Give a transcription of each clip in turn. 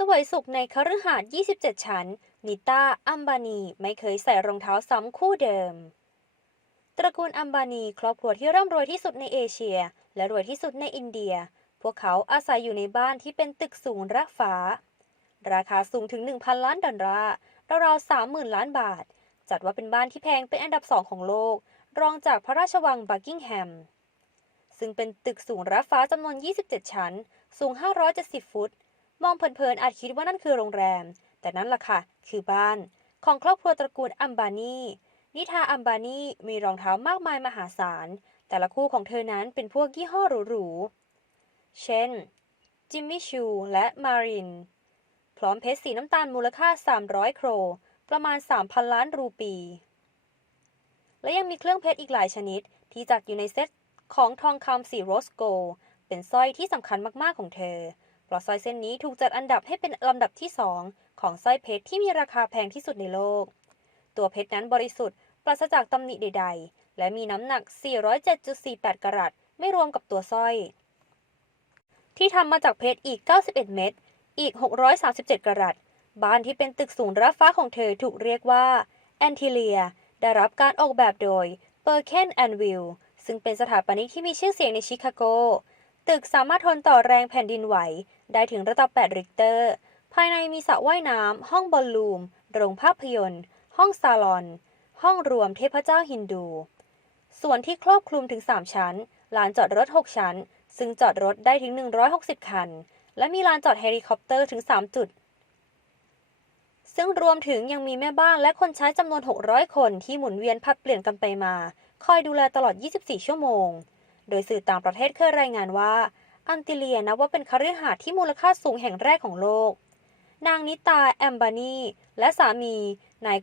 สวยสุขในคฤหาสน์27 ชั้น นิต้า อัมบานี ไม่เคยใส่รองเท้าซ้ำคู่เดิม ตระกูลอัมบานีครอบครัวที่ร่ำรวยที่สุดในเอเชีย และรวยที่สุดในอินเดีย พวกเขาอาศัยอยู่ในบ้านที่เป็นตึกสูงระฟ้า ราคาสูงถึง 1,000 ล้านดอลลาร์ ราวๆ30,000 ล้านบาท จัดว่าเป็นบ้านที่แพงเป็นอันดับสองของโลก รองจากพระราชวังบักกิงแฮม ซึ่งเป็นตึกสูงระฟ้าจำนวน 27 ชั้น สูง 570 ฟุต มองเผินๆอาจคิดว่านั่นคือโรงแรม แต่นั่นล่ะค่ะ คือบ้าน ของครอบครัวตระกูลอัมบานีนิทาอัมบานีมีรองเท้ามากมายมหาศาล แต่ละคู่ของเธอนั้นเป็นพวกยี่ห้อหรูๆ เช่น จิมมี่ชูและมาริน พร้อมเพชรสีน้ำตาลมูลค่า 300 โคร ประมาณ 3,000 ล้านรูปี และยังมีเครื่องเพชรอีกหลายชนิด ที่จัดอยู่ในเซ็ตของทองคำสีโรสโกลเป็นสร้อยที่สำคัญมากๆของเธอ เพราะสร้อยเส้นนี้ถูกจัดอันดับให้เป็นลำดับที่ 2 ของสร้อยเพชรที่มีราคาแพงที่สุดในโลก ตัวเพชรนั้นบริสุทธิ์ปราศจากตำหนิใด ๆ และมีน้ำหนัก 407.48 กรัตไม่รวมกับตัวสร้อย ที่ทำมาจากเพชรอีก 91 เม็ดอีก 637 กรัตบ้านที่เป็นตึกสูงระฟ้าของเธอถูกเรียกว่าแอนทิเลีย ได้รับการออกแบบโดยเปอร์เคนแอนวิลซึ่งเป็นสถาปนิกที่มีชื่อเสียงในชิคาโก ตึกสามารถทนต่อแรงแผ่นดินไหว ได้ถึงระดับ 8 ริกเตอร์ ภายในมีสระว่ายน้ำ ห้องบอลลูม โรงภาพยนตร์ ห้องซาลอน ห้องรวมเทพเจ้าฮินดู ส่วนที่ครอบคลุมถึง 3 ชั้น ลานจอดรถ 6 ชั้น ซึ่งจอดรถได้ถึง 160 คัน และมีลานจอดเฮลิคอปเตอร์ถึง 3 จุด ซึ่งรวมถึงยังมีแม่บ้านและคนใช้จำนวน 600 คนที่หมุนเวียนผัดเปลี่ยนกันไปมา คอยดูแลตลอด 24 ชั่วโมง โดยสื่อต่างประเทศเคยรายงานว่า อันติเลียนับว่าเป็นคฤหาสน์ที่มูลค่าสูงแห่งแรกของโลก นางนิตาแอมบานีและสามีนาย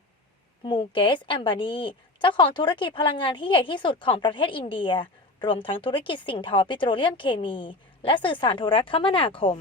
มูเกสแอมบานีเจ้าของธุรกิจพลังงานที่ใหญ่ที่สุดของประเทศอินเดีย รวมทั้งธุรกิจสิ่งทอปิโตรเลียมเคมี และสื่อสารโทรคมนาคม